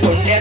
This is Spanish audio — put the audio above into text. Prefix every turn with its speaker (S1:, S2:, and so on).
S1: con